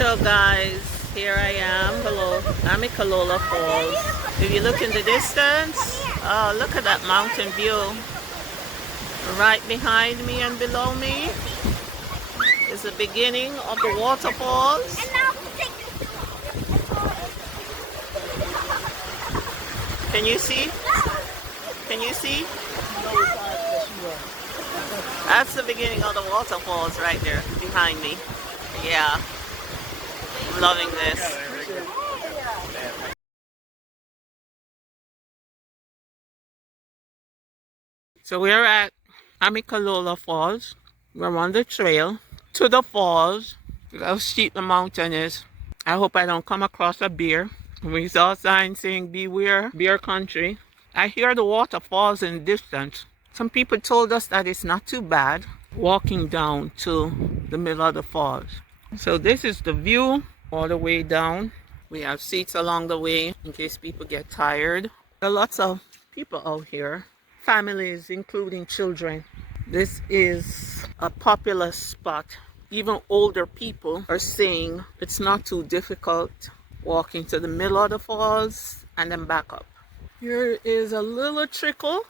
So guys, here I am, Amicalola Falls. If you look in the distance, oh, look at that mountain view. Right behind me and below me is the beginning of the waterfalls. Can you see? Can you see? That's the beginning of the waterfalls right there behind me. Yeah, I'm loving this. So we're at Amicalola Falls. We're on the trail to the falls. Look how steep the mountain is. I hope I don't come across a bear. We saw signs saying beware bear country. I hear the waterfalls in the distance. Some people told us that it's not too bad walking down to the middle of the falls. So this is the view all the way down. We have seats along the way in case people get tired. There are lots of people out here, families including children. This is a popular spot. Even older people are saying it's not too difficult walking to the middle of the falls and then back up. Here is a little trickle.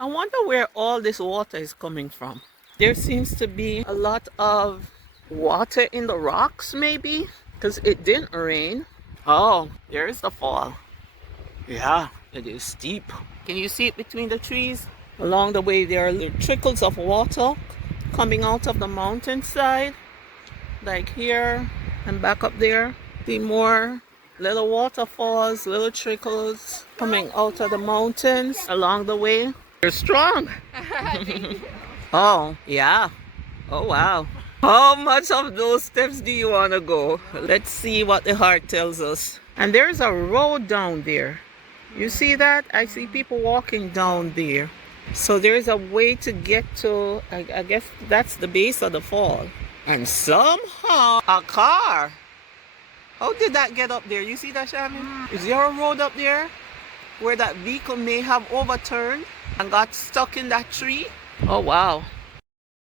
I wonder where all this water is coming from. There seems to be a lot of water in the rocks maybe, because it didn't rain. Oh, there's the fall. Yeah, it is steep. Can you see it between the trees? Along the way there are little trickles of water coming out of the mountainside, like here and back up there. See more little waterfalls, little trickles coming out of the mountains along the way. You're strong. Oh, yeah. Oh, wow. How much of those steps do you want to go? Let's see what the heart tells us. And there's a road down there. You see that? I see people walking down there. So there's a way to get to, I guess that's the base of the fall. And somehow a car. How did that get up there? You see that, Shammy? Is there a road up there where that vehicle may have overturned and got stuck in that tree? Oh, wow.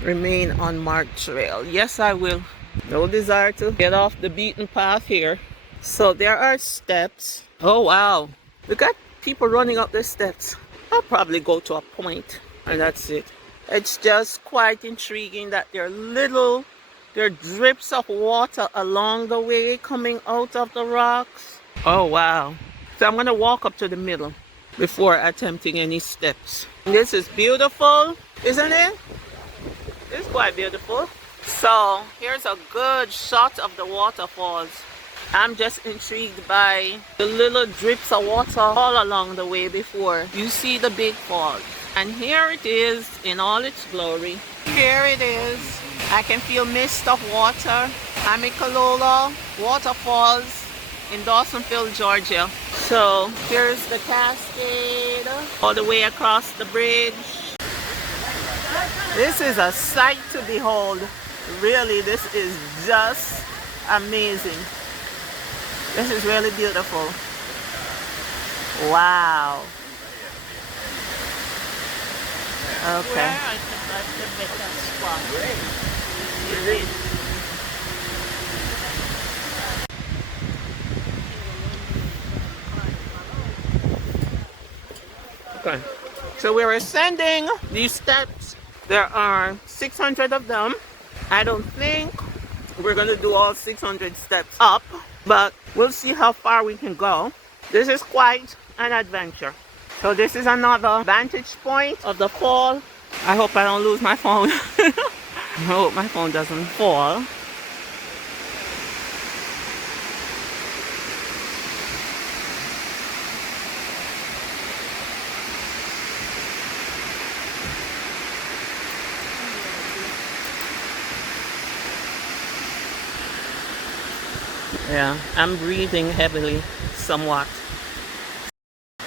Remain on marked trail. Yes, I will. No desire to get off the beaten path here. So there are steps. Oh, wow. Look at people running up the steps. I'll probably go to a point and that's it. It's just quite intriguing that there are drips of water along the way coming out of the rocks. Oh, wow. So I'm going to walk up to the middle before attempting any steps. This is beautiful, isn't it? It's quite beautiful. So here's a good shot of the waterfalls. I'm just intrigued by the little drips of water all along the way before you see the big falls. And here it is in all its glory. Here it is. I can feel mist of water. Amicalola Waterfalls in Dawsonville, Georgia. So here's the cascade all the way across the bridge. This is a sight to behold. Really, this is just amazing. This is really beautiful. Wow. Okay. Okay. So we're ascending these steps. There are 600 of them. I don't think we're going to do all 600 steps up, but we'll see how far we can go. This is quite an adventure. So this is another vantage point of the fall. I hope I don't lose my phone. I hope my phone doesn't fall. Yeah, I'm breathing heavily somewhat.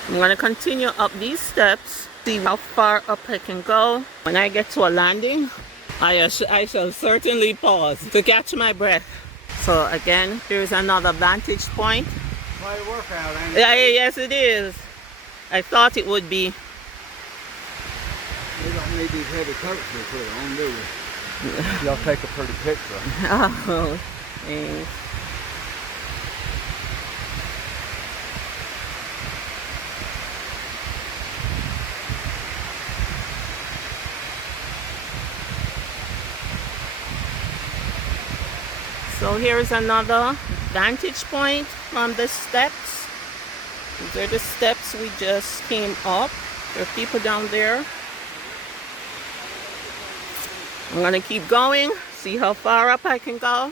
I'm going to continue up these steps, see how far up I can go. When I get to a landing, I shall certainly pause to catch my breath. So again, here's another vantage point. Quite a workout, ain't it? Yeah, yes it is. I thought it would be. We don't need these heavy coats to put it on, do we? Y'all take a pretty picture. Oh, thanks. So here's another vantage point from the steps. These are the steps we just came up. There are people down there. I'm gonna keep going, see how far up I can go.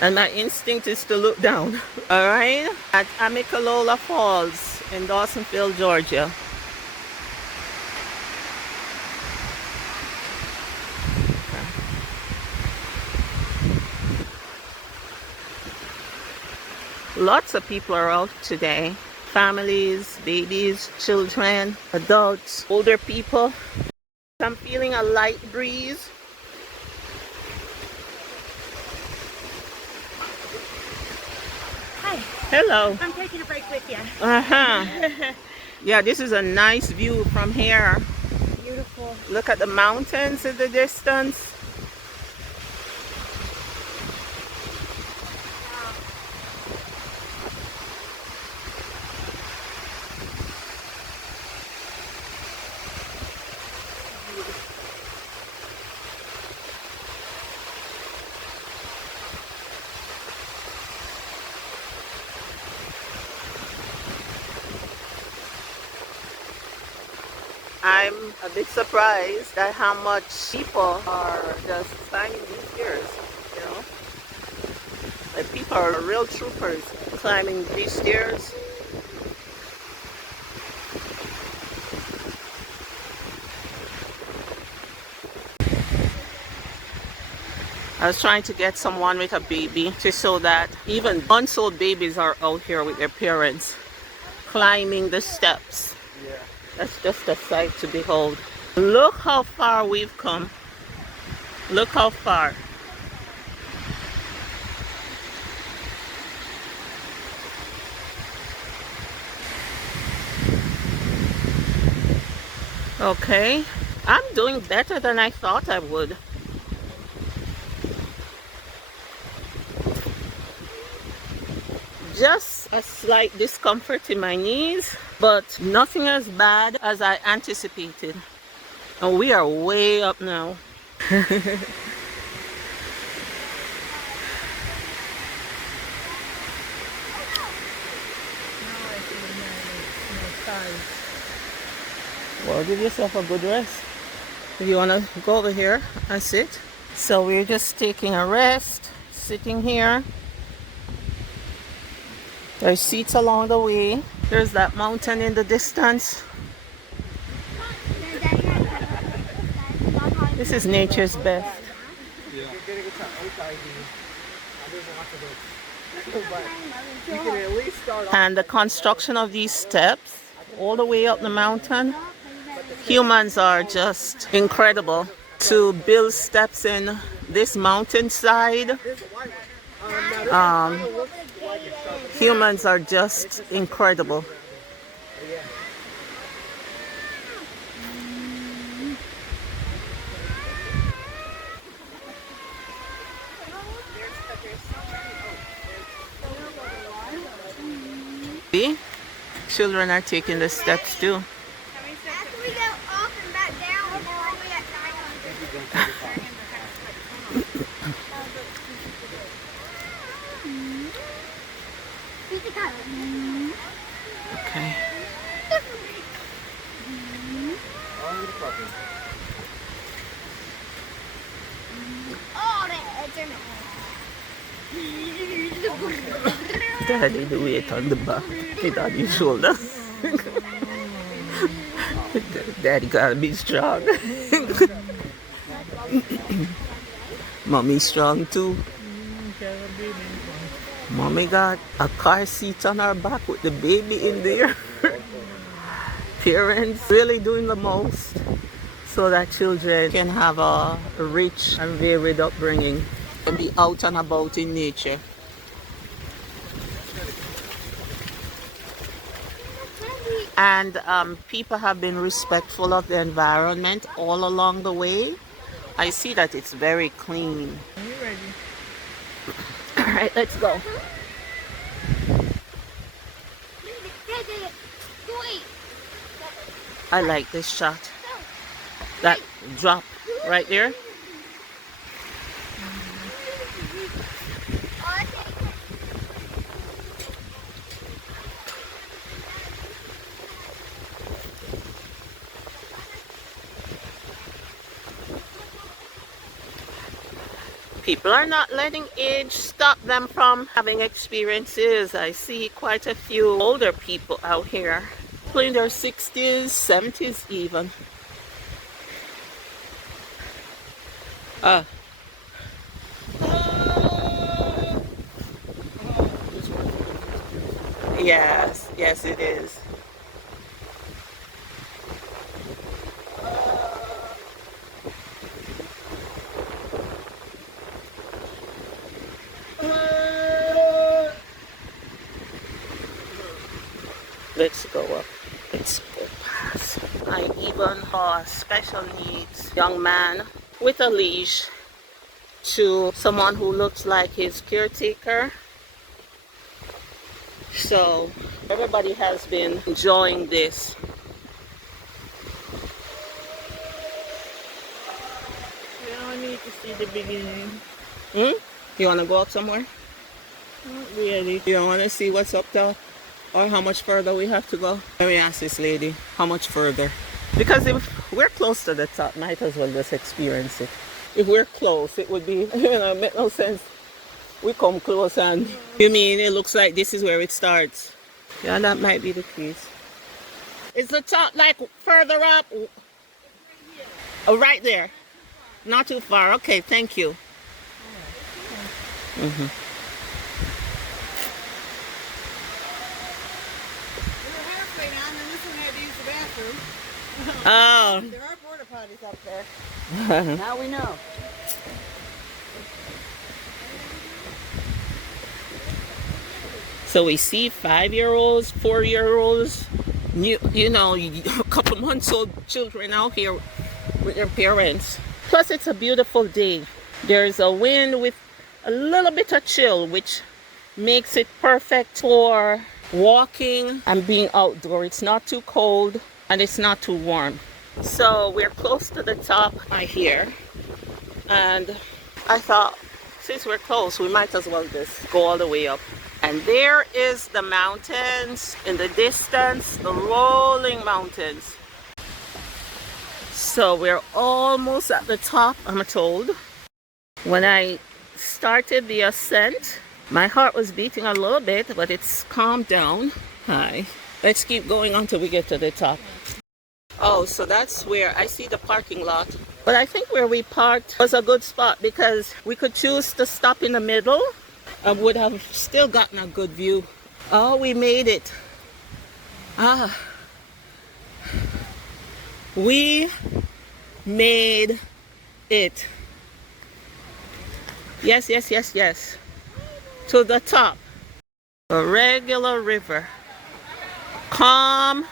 And my instinct is to look down. All right, at Amicalola Falls in Dawsonville, Georgia. Lots of people are out today. Families, babies, children, adults, older people. I'm feeling a light breeze. Hi. Hello. I'm taking a break with you. Yeah, this is a nice view from here. Beautiful. Look at the mountains in the distance. I'm a bit surprised at how much people are just climbing these stairs, you know. Like people are real troopers climbing these stairs. I was trying to get someone with a baby to show that even unsold babies are out here with their parents climbing the steps. Yeah. That's just a sight to behold. Look how far we've come. Look how far. Okay, I'm doing better than I thought I would. Just a slight discomfort in my knees, but nothing as bad as I anticipated. And we are way up now. Well, give yourself a good rest. If you want to go over here and sit. So we're just taking a rest, sitting here. There's seats along the way. There's that mountain in the distance. This is nature's best. And the construction of these steps all the way up the mountain, humans are just incredible. To build steps in this mountainside, humans are just incredible. See? Children are taking the steps too. After we go up and back down, we'll go all the way at night. Okay. Daddy, the weight on the back, it on his shoulder. Daddy gotta be strong. Mommy strong too. Mommy got a car seat on her back with the baby in there. Parents really doing the most so that children can have a rich and varied upbringing and be out and about in nature. And people have been respectful of the environment all along the way. I see that it's very clean. Are you ready? All right, let's go. I like this shot. That drop right there. People are not letting age stop them from having experiences. I see quite a few older people out here, people in their 60s, 70s even. Uh, yes, yes it is. Let's go up. Let's go past. I even saw a special needs young man with a leash to someone who looks like his caretaker. So everybody has been enjoying this. Yeah, I need to see the beginning. You want to go up somewhere? Not really. You don't want to see what's up there? Or how much further we have to go? Let me ask this lady, how much further? Because if we're close to the top, might as well just experience it. If we're close, it would be, it make no sense. We come close and, you mean it looks like this is where it starts? Yeah, that might be the case. Is the top like further up? Oh, right there. Not too far. Okay, thank you. We're halfway down, and this one had to use the bathroom. Oh. There are porta potties up there. Now we know. So we see 5-year-olds, 4-year-olds, you know, a couple months old children out here with their parents. Plus it's a beautiful day. There's a wind with a little bit of chill, which makes it perfect for walking and being outdoor. It's not too cold and it's not too warm. So we're close to the top right here. And I thought, since we're close, we might as well just go all the way up. And there is the mountains in the distance, the rolling mountains. So we're almost at the top, I'm told. When I started the ascent, my heart was beating a little bit, but it's calmed down. Hi. Let's keep going until we get to the top. Oh, so that's where I see the parking lot. But I think where we parked was a good spot because we could choose to stop in the middle. I would have still gotten a good view. Oh, we made it. Ah. We made it. Yes, yes, yes, yes. To the top. A regular river. Calm,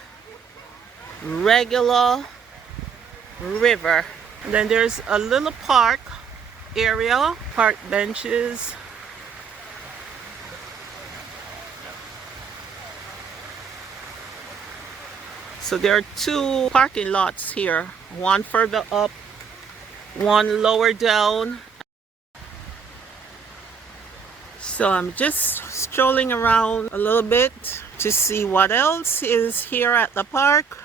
regular river. And then there's a little park area, park benches. So there are 2 parking lots here, one further up, one lower down. So I'm just strolling around a little bit to see what else is here at the park.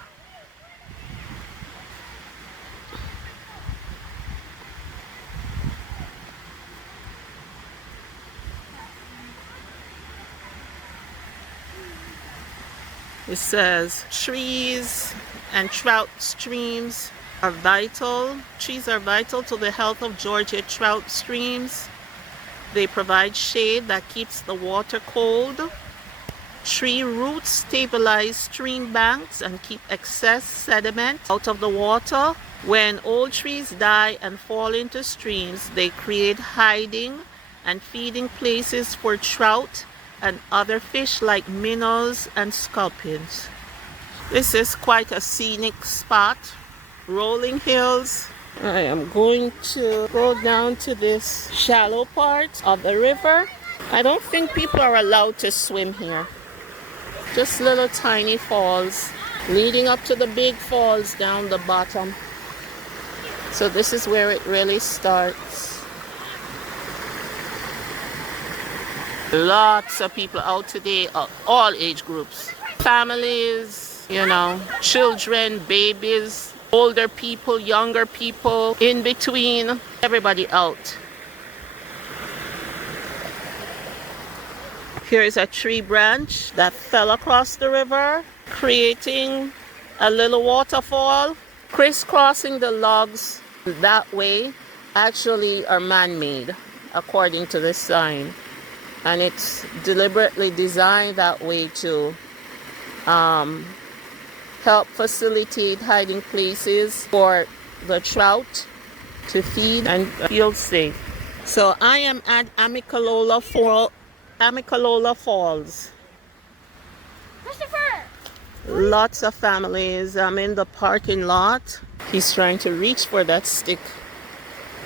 It says trees and trout streams are vital. Trees are vital to the health of Georgia trout streams. They provide shade that keeps the water cold. Tree roots stabilize stream banks and keep excess sediment out of the water. When old trees die and fall into streams, they create hiding and feeding places for trout and other fish like minnows and sculpins. This is quite a scenic spot. Rolling hills. I am going to go down to this shallow part of the river. I don't think people are allowed to swim here. Just little tiny falls leading up to the big falls down the bottom. So this is where it really starts. Lots of people out today, all age groups. Families, you know, children, babies, older people, younger people, in between, everybody out. Here is a tree branch that fell across the river, creating a little waterfall. Crisscrossing the logs that way actually are man-made, according to this sign. And it's deliberately designed that way to help facilitate hiding places for the trout to feed and feel safe. So I am at Amicalola Falls. Christopher! Lots of families. I'm in the parking lot. He's trying to reach for that stick.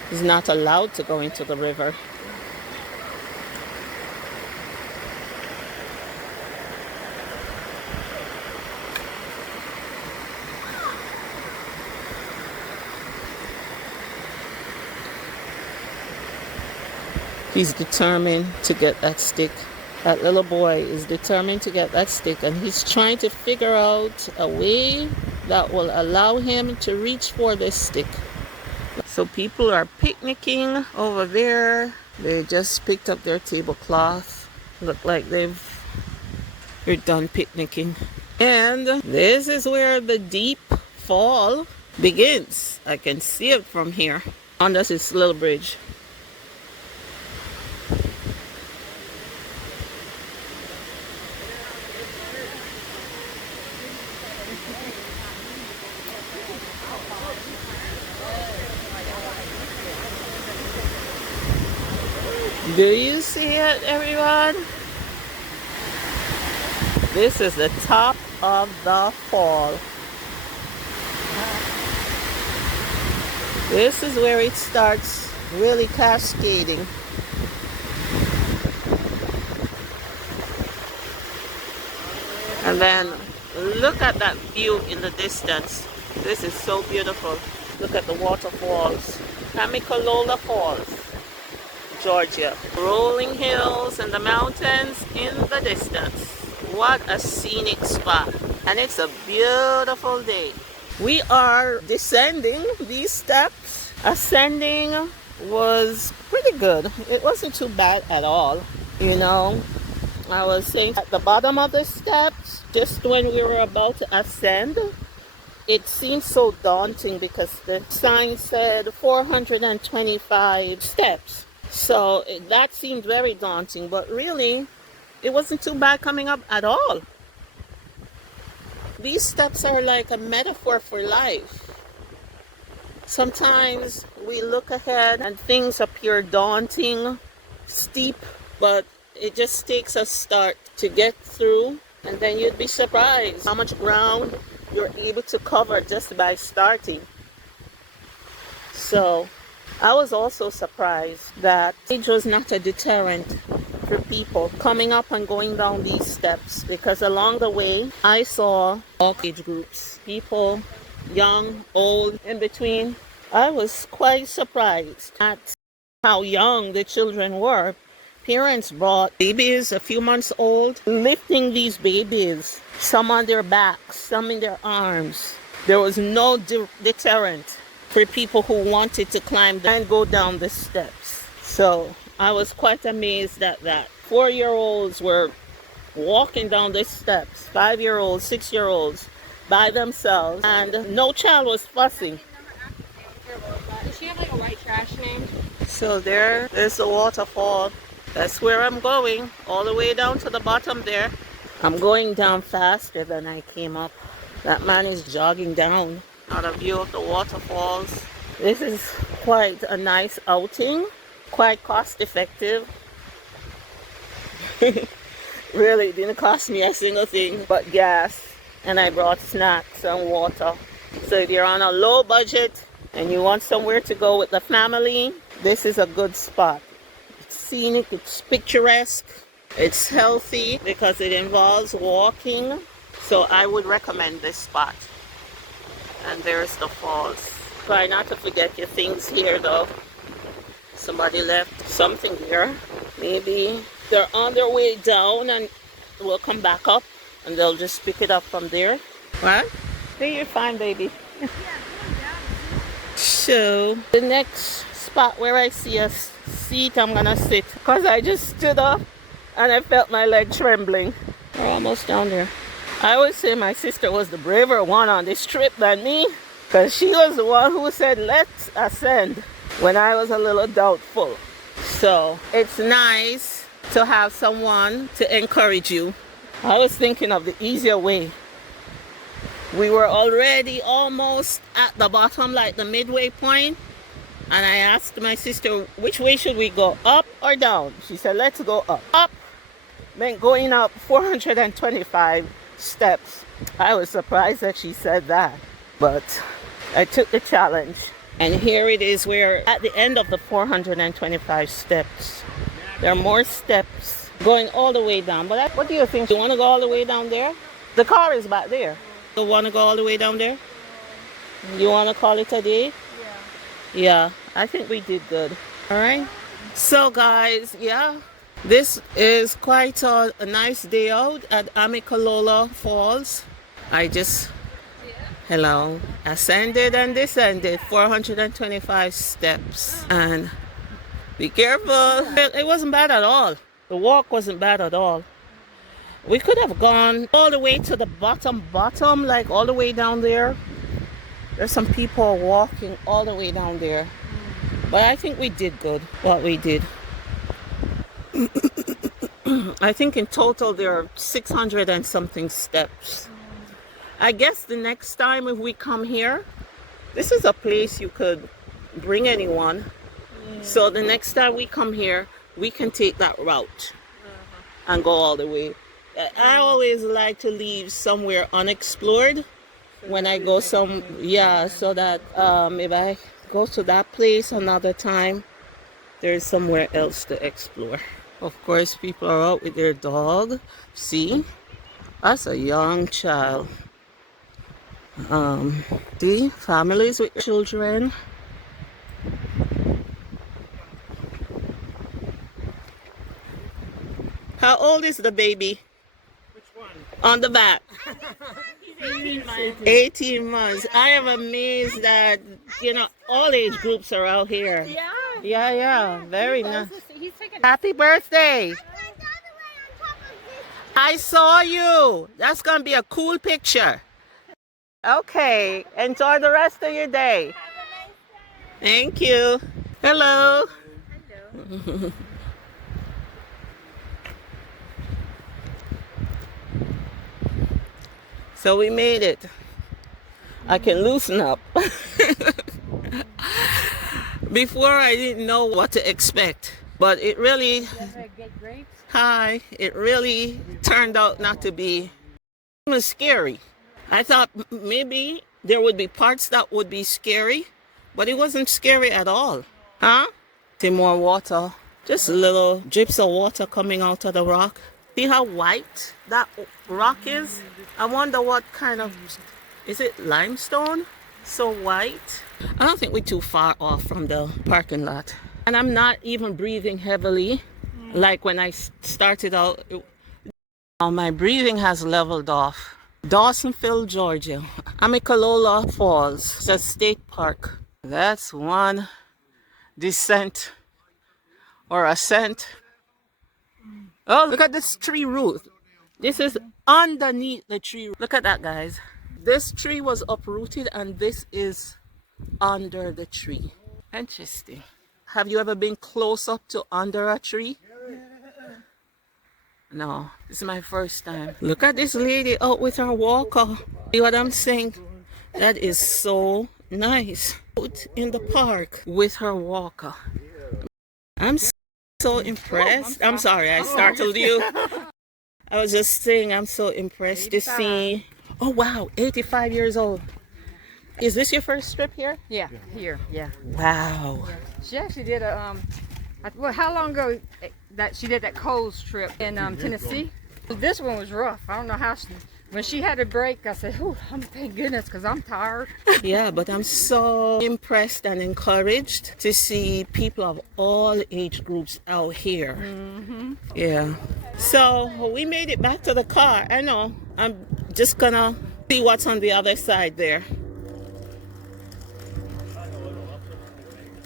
He's not allowed to go into the river. He's determined to get that stick. That little boy is determined to get that stick, and he's trying to figure out a way that will allow him to reach for this stick. So people are picnicking over there. They just picked up their tablecloth. Look like they're done picnicking. And this is where the deep fall begins. I can see it from here. Under this little bridge. Do you see it, everyone? This is the top of the fall. This is where it starts really cascading. And then look at that view in the distance. This is so beautiful. Look at the waterfalls. Amicalola Falls, Georgia. Rolling hills and the mountains in the distance. What a scenic spot. And it's a beautiful day. We are descending these steps. Ascending was pretty good. It wasn't too bad at all. You know, I was saying at the bottom of the steps, just when we were about to ascend, it seemed so daunting because the sign said 425 steps. So that seemed very daunting, but really, it wasn't too bad coming up at all. These steps are like a metaphor for life. Sometimes we look ahead and things appear daunting, steep, but it just takes a start to get through, and then you'd be surprised how much ground you're able to cover just by starting. So I was also surprised that age was not a deterrent for people coming up and going down these steps, because along the way I saw all age groups, people, young, old, in between. I was quite surprised at how young the children were. Parents brought babies a few months old, lifting these babies, some on their backs, some in their arms. There was no deterrent for people who wanted to climb and go down the steps. So I was quite amazed at that. 4-year-olds were walking down the steps, 5-year-olds, 6-year-olds by themselves, and no child was fussing. Does she have like a white trash name? So there's the waterfall. That's where I'm going, all the way down to the bottom there. I'm going down faster than I came up. That man is jogging down. Out of view of the waterfalls. This is quite a nice outing, quite cost effective. Really didn't cost me a single thing but gas, and I brought snacks and water. So if you're on a low budget and you want somewhere to go with the family, this is a good spot. It's scenic, it's picturesque, it's healthy because it involves walking. So I would recommend this spot. And there's the falls. Try not to forget your things here though. Somebody left something here. Maybe they're on their way down and will come back up and they'll just pick it up from there. What? Hey, you're fine, baby. So the next spot where I see a seat, I'm gonna sit because I just stood up and I felt my leg trembling. We're almost down there. I always say my sister was the braver one on this trip than me because she was the one who said let's ascend when I was a little doubtful. So it's nice to have someone to encourage you. I was thinking of the easier way. We were already almost at the bottom, like the midway point, and I asked my sister, which way should we go, up or down? She said, let's go up. Up meant going up 425 steps. I was surprised that she said that, but I took the challenge. And here it is, we're at the end of the 425 steps. There are more steps going all the way down. But what do you think? Do you want to go all the way down there? The car is back there. You want to go all the way down there? You want to call it a day? Yeah, I think we did good. All right. So guys, yeah, this is quite a nice day out at Amicalola Falls. I just, hello, ascended and descended 425 steps. And be careful. It wasn't bad at all. The walk wasn't bad at all. We could have gone all the way to the bottom, like all the way down there. There's some people walking all the way down there. But I think we did good, what we did. I think in total there are 600 and something steps. I guess the next time if we come here, this is a place you could bring anyone. So the next time we come here, we can take that route and go all the way. I always like to leave somewhere unexplored when I go so that if I go to that place another time, there's somewhere else to explore. Of course, people are out with their dog. See, that's a young child. See, families with children. How old is the baby? Which one? On the back. 18 months. I am amazed that, all age groups are out here. Yeah. Very nice. Happy birthday. I saw you. That's going to be a cool picture. Okay. Enjoy the rest of your day. Thank you. Hello. Hello. So we made it. I can loosen up. Before I didn't know what to expect, but it really, it really turned out not to be even scary. I thought maybe there would be parts that would be scary, but it wasn't scary at all. Huh? See more water, just little drips of water coming out of the rock. See how white that rock is? I wonder what kind of, is it limestone? So white. I don't think we're too far off from the parking lot. And I'm not even breathing heavily like when I started out. My breathing has leveled off. Dawsonville, Georgia. Amicalola Falls. It's a state park. That's one descent or ascent. Oh, look at this tree root. This is underneath the tree. Look at that, guys. This tree was uprooted and this is under the tree. Interesting. Have you ever been close up to under a tree? No, this is my first time. Look at this lady out with her walker. See what I'm saying? That is so nice. Out in the park with her walker. I'm so impressed. I'm sorry, I startled you. I was just saying I'm so impressed to see. Oh wow, 85 years old. Is this your first trip here? Yeah, here, yeah. Wow. She actually did a, well, how long ago that she did that Coles trip in Tennessee? This one was rough. I don't know how When she had a break, I said, oh, thank goodness, because I'm tired. Yeah, but I'm so impressed and encouraged to see people of all age groups out here. Yeah. So we made it back to the car. I know. I'm just gonna see what's on the other side there.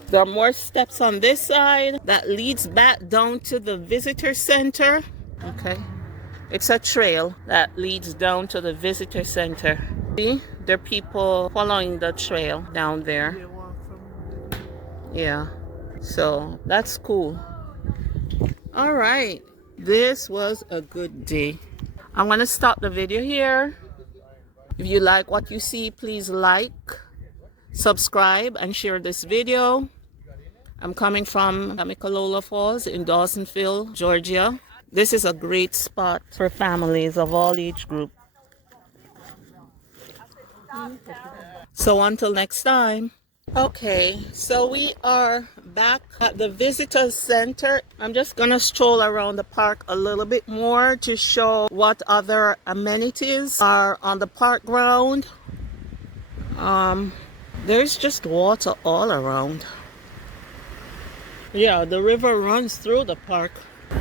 There are more steps on this side that leads back down to the visitor center. Okay. It's a trail that leads down to the visitor center. See, there are people following the trail down there. Yeah, so that's cool. All right, this was a good day. I'm gonna stop the video here. If you like what you see, please like, subscribe, and share this video. I'm coming from Amicalola Falls in Dawsonville, Georgia. This is a great spot for families of all age group. So until next time. Okay, so we are back at the visitor center. I'm just gonna stroll around the park a little bit more to show what other amenities are on the park ground. There's just water all around. Yeah, the river runs through the park.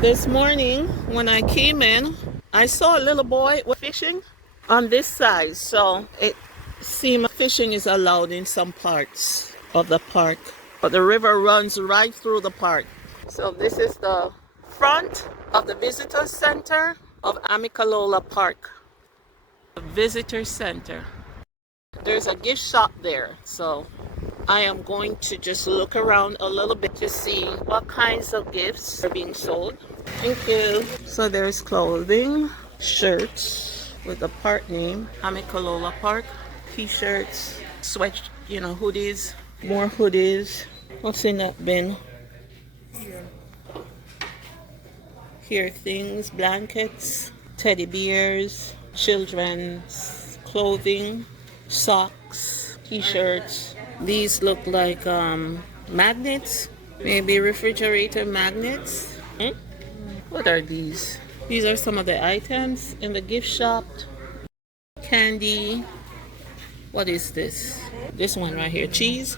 This morning when I came in, I saw a little boy fishing on this side, so it seems fishing is allowed in some parts of the park, but the river runs right through the park. So this is the front of the visitor center of Amicalola Park. The visitor center. There's a gift shop there, so I am going to just look around a little bit to see what kinds of gifts are being sold. Thank you. So there's clothing, shirts with the park name, Amicalola Park, t-shirts, sweat, hoodies, more hoodies. What's in that bin? Here, things, blankets, teddy bears, children's clothing, socks, t-shirts. These look like magnets, maybe refrigerator magnets. What are these? These are some of the items in the gift shop. Candy. What is this? This one right here. Cheese.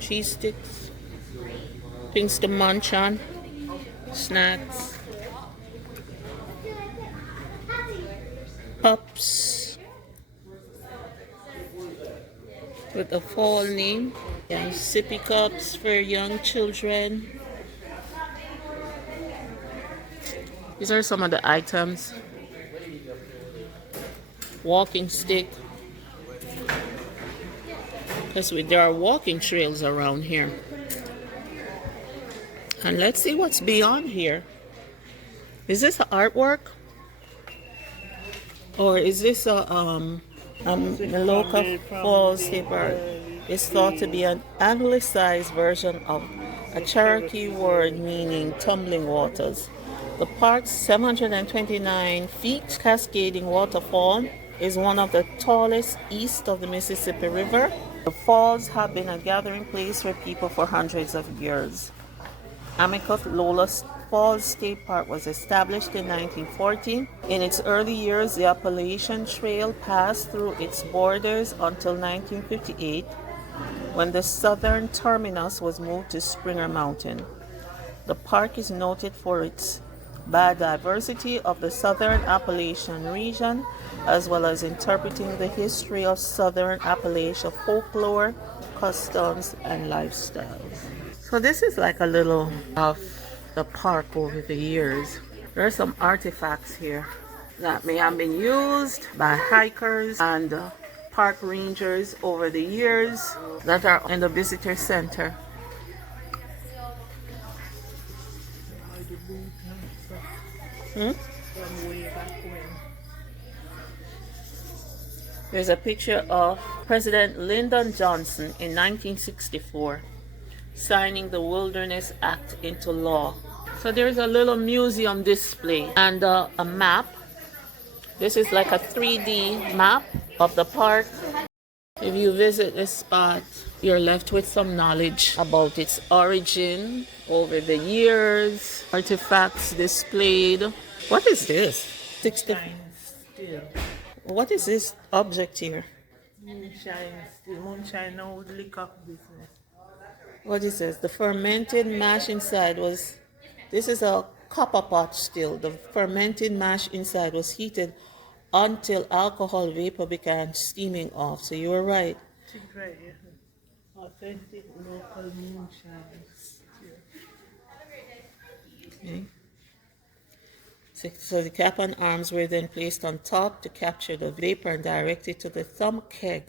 Cheese sticks. Things to munch on. Snacks. Cups. With a fall name. Yeah, sippy cups for young children. These are some of the items. Walking stick. Because there are walking trails around here. And let's see what's beyond here. Is this an artwork? Or is this a Amicalola Falls State Park? Is thought to be an anglicized version of a Cherokee word meaning tumbling waters. The park's 729 feet cascading waterfall is one of the tallest east of the Mississippi River. The falls have been a gathering place for people for hundreds of years. Amicalola Falls State Park was established in 1940. In its early years, the Appalachian Trail passed through its borders until 1958, when the southern terminus was moved to Springer Mountain. The park is noted for its biodiversity of the southern Appalachian region, as well as interpreting the history of southern Appalachia folklore, customs, and lifestyles. So this is like a little of the park over the years. There are some artifacts here that may have been used by hikers and park rangers over the years that are in the visitor center. There's a picture of President Lyndon Johnson in 1964 signing the Wilderness Act into law. So there's a little museum display and a map. This is like a 3D map of the park. If you visit this spot, you're left with some knowledge about its origin over the years, artifacts displayed. What is this? 60. Moonshine still. What is this object here? Moonshine still. Moonshine now with liquor business. What is this? The fermented mash inside was. This is a copper pot still. The fermented mash inside was heated until alcohol vapor began steaming off. So you were right. Think right, yeah. Authentic local moonshine still. Okay. So the cap and arms were then placed on top to capture the vapor and directed to the thumb keg.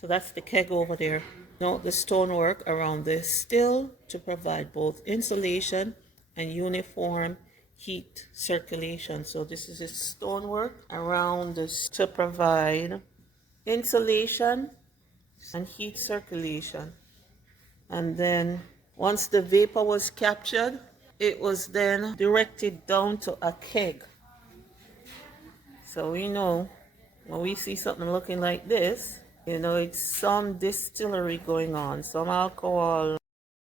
So that's the keg over there. Note the stonework around the still to provide both insulation and uniform heat circulation. So this is the stonework around this to provide insulation and heat circulation. And then once the vapor was captured, it was then directed down to a keg. So we know when we see something looking like this, you know, it's some distillery going on, some alcohol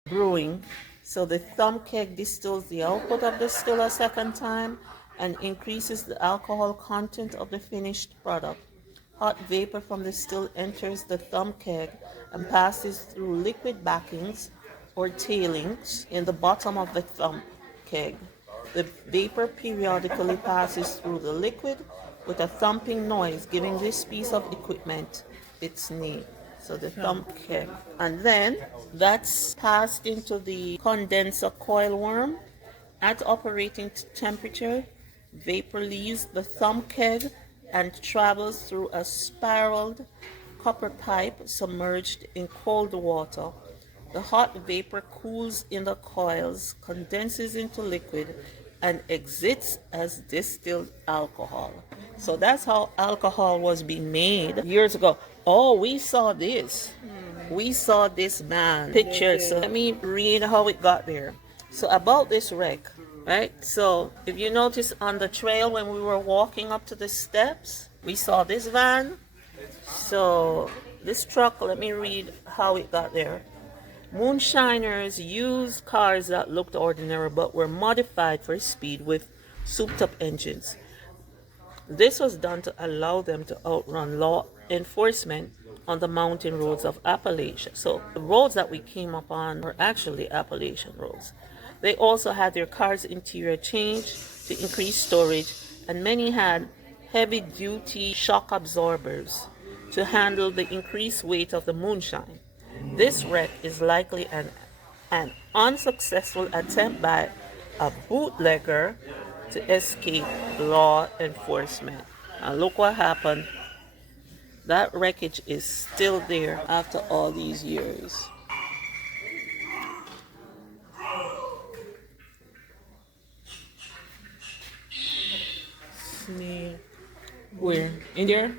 brewing. So the thumb keg distills the output of the still a second time and increases the alcohol content of the finished product. Hot vapor from the still enters the thumb keg and passes through liquid backings or tailings in the bottom of the thumb keg. The vapor periodically passes through the liquid with a thumping noise, giving this piece of equipment its name. So the thumb keg. And then that's passed into the condenser coil worm at operating temperature. Vapor leaves the thumb keg and travels through a spiraled copper pipe submerged in cold water. The hot vapor cools in the coils, condenses into liquid, and exits as distilled alcohol. So that's how alcohol was being made years ago. Oh, we saw this. We saw this man picture. So let me read how it got there. So about this wreck, right? So if you notice on the trail when we were walking up to the steps, we saw this van. So this truck, let me read how it got there. Moonshiners used cars that looked ordinary but were modified for speed with souped-up engines. This was done to allow them to outrun law enforcement on the mountain roads of Appalachia. So the roads that we came up on were actually Appalachian roads. They also had their car's interior changed to increase storage, and many had heavy-duty shock absorbers to handle the increased weight of the moonshine. This wreck is likely an unsuccessful attempt by a bootlegger to escape law enforcement. And look what happened. That wreckage is still there after all these years. Snail. Where? In there?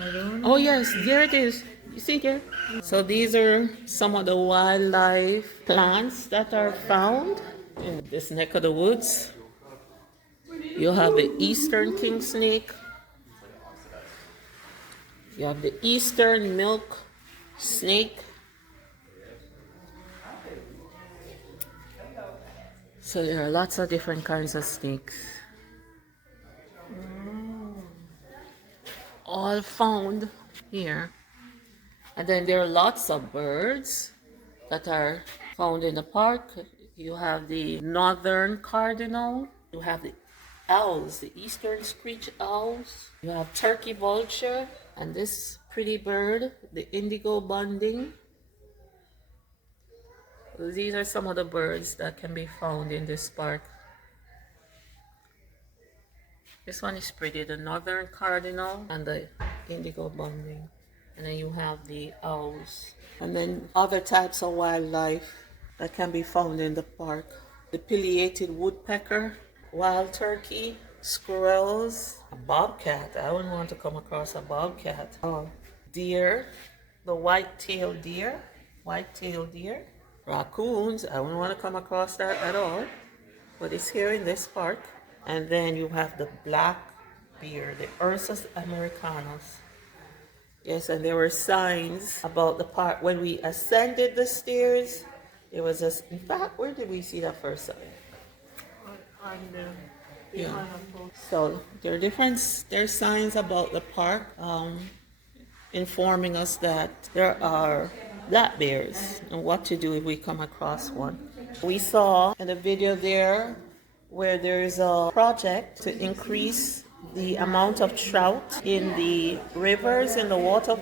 I don't know. Oh yes, there it is. You see there? So these are some of the wildlife plants that are found in this neck of the woods. You have the eastern king snake. You have the eastern milk snake. So there are lots of different kinds of snakes. All found here. And then there are lots of birds that are found in the park. You have the northern cardinal. You have the owls, the eastern screech owls. You have turkey vulture and this pretty bird, the indigo bunting. These are some of the birds that can be found in this park. This one is pretty, the northern cardinal and the indigo bunting. And then you have the owls. And then other types of wildlife that can be found in the park. The pileated woodpecker, wild turkey, squirrels, a bobcat. I wouldn't want to come across a bobcat. Oh, deer, the white-tailed deer, raccoons. I wouldn't want to come across that at all. But it's here in this park. And then you have the black bear, the Ursus americanus. Yes, and there were signs about the park. When we ascended the stairs, there was a, in fact, where did we see that first sign? On Yeah. So there are there's signs about the park informing us that there are black bears and what to do if we come across one. We saw in the video there where there's a project to increase the amount of trout in the rivers and the water.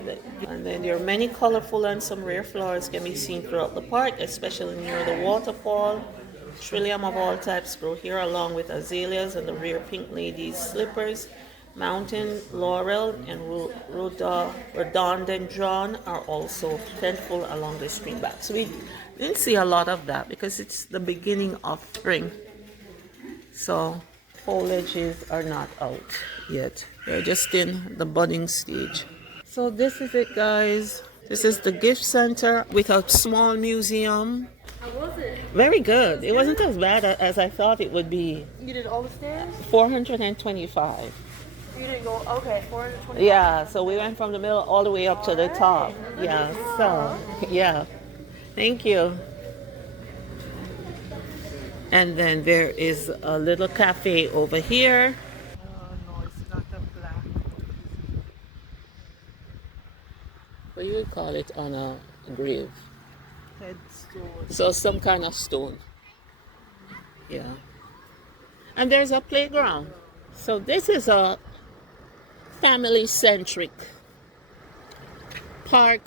And then there are many colorful and some rare flowers can be seen throughout the park, especially near the waterfall. Trillium of all types grow here along with azaleas and the rare pink lady's slippers. Mountain laurel and rhododendron are also plentiful along the stream back. So we didn't see a lot of that because it's the beginning of spring. So foliages are not out yet. They're just in the budding stage. So this is it, guys. This is the gift center with a small museum. How was it? Very good. It wasn't as bad as I thought it would be. You did all the stairs? 425. You didn't go, okay, 420. Yeah, so we went from the middle all the way up to the top. Yeah, so, yeah. Thank you. And then there is a little cafe over here. Oh no, it's not a black. What do you call it on a grave? Headstone. So some kind of stone. Yeah. And there's a playground. So this is a family-centric park.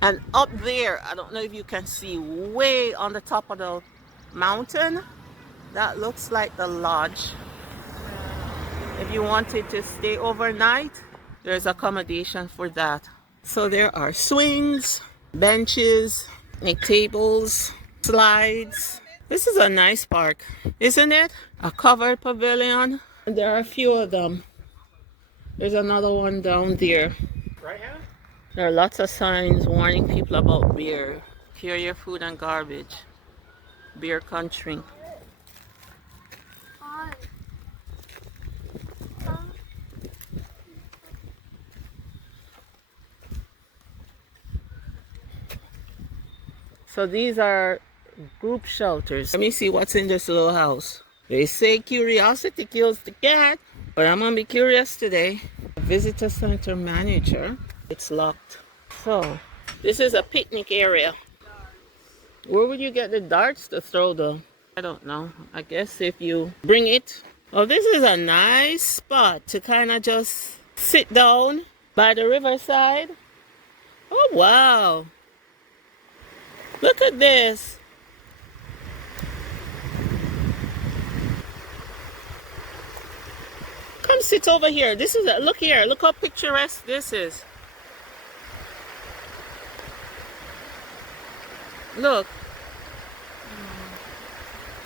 And up there, I don't know if you can see, way on the top of the mountain, that looks like the lodge. If you wanted to stay overnight, there's accommodation for that. So there are swings, benches, tables, slides. This is a nice park, isn't it? A covered pavilion. And there are a few of them. There's another one down there. Right here? There are lots of signs warning people about bear. Carry your food and garbage. Bear country. So these are group shelters. Let me see what's in this little house. They say curiosity kills the cat, but I'm gonna be curious today. Visitor center manager. It's locked. So this is a picnic area. Where would you get the darts to throw the? I don't know. I guess if you bring it. Oh, this is a nice spot to kind of just sit down by the riverside. Oh wow. Look at this. Come sit over here. This is look here. Look how picturesque this is. Look.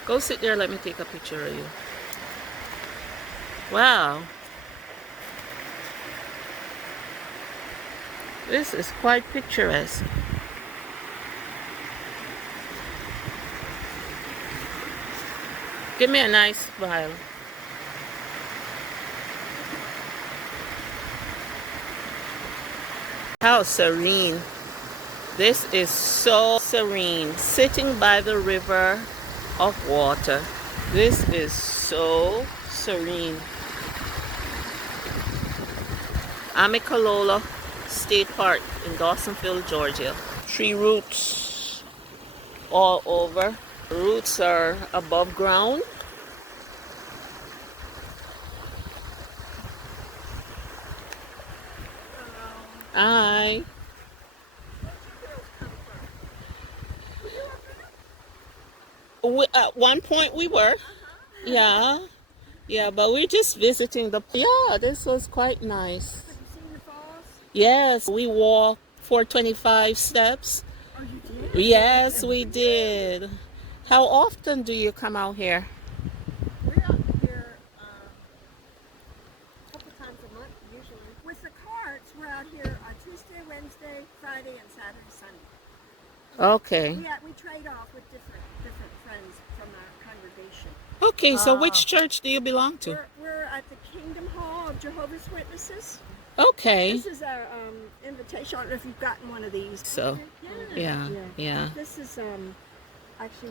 Go sit there. Let me take a picture of you. Wow. This is quite picturesque. Give me a nice smile. How serene. This is so serene. Sitting by the river of water. This is so serene. Amicalola State Park in Dawsonville, Georgia. Tree roots all over. Roots are above ground. Hi. At one point we were. Yeah. Yeah, but we're just visiting the. Yeah, this was quite nice. Have you seen the falls? Yes, we walked 425 steps. Oh, you did? Yes, we did. How often do you come out here? We're out here a couple times a month, usually. With the carts, we're out here Tuesday, Wednesday, Friday, and Saturday, Sunday. Okay. We trade off with different friends from our congregation. Okay, so which church do you belong to? We're at the Kingdom Hall of Jehovah's Witnesses. Okay. This is our invitation. I don't know if you've gotten one of these. So, yeah. This is Actually,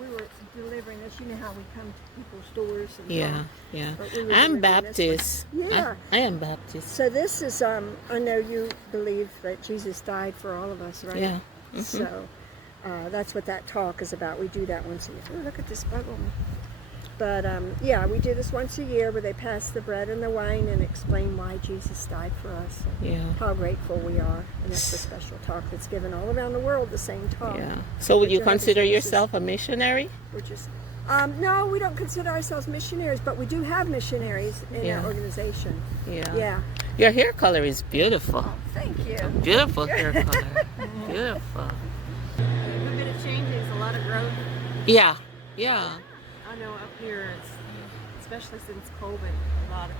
we were delivering this. You know how we come to people's stores and Yeah, stuff. yeah. But we were I'm delivering this Baptist. one. Yeah. I am Baptist. So this is I know you believe that Jesus died for all of us, right? Yeah. Mhm. So that's what that talk is about. We do that once a year. Oh, look at this bug on me. But yeah, we do this once a year where they pass the bread and the wine and explain why Jesus died for us and Yeah. how grateful we are. And it's a special talk that's given all around the world, the same talk. Yeah. So would But you Jehovah's consider Witnesses- yourself a missionary? We're just no, we don't consider ourselves missionaries, but we do have missionaries in Yeah. our organization. Yeah. Yeah. Your hair color is beautiful. Thank you. Beautiful hair color. Beautiful. A good bit of change. There's a lot of growth. Yeah. Yeah. I know up here, it's especially since COVID, a lot of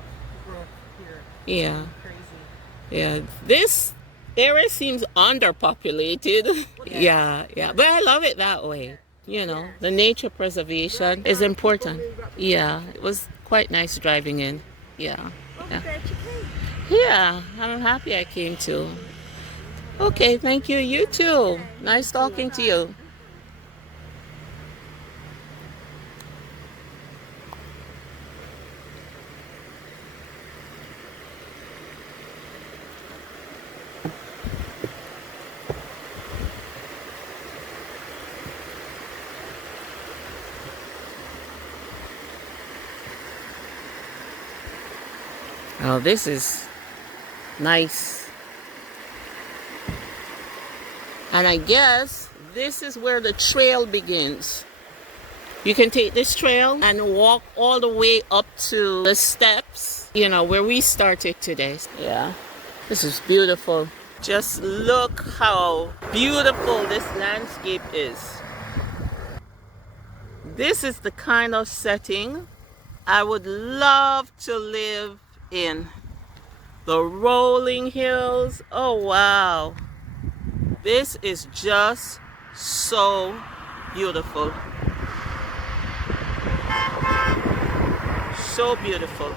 growth here. Yeah. Crazy. Yeah. This area seems underpopulated. Yeah. Yeah. But I love it that way. You know, the nature preservation is important. Yeah. It was quite nice driving in. Yeah. Well, Yeah. glad you came. Yeah, I'm happy I came too. Okay, thank you. You too. Nice talking to you. Oh, this is nice. And I guess this is where the trail begins. You can take this trail and walk all the way up to the steps, you know, where we started today. Yeah, this is beautiful. Just look how beautiful this landscape is. This is the kind of setting I would love to live in. The rolling hills. Oh wow. This is just so beautiful. So beautiful.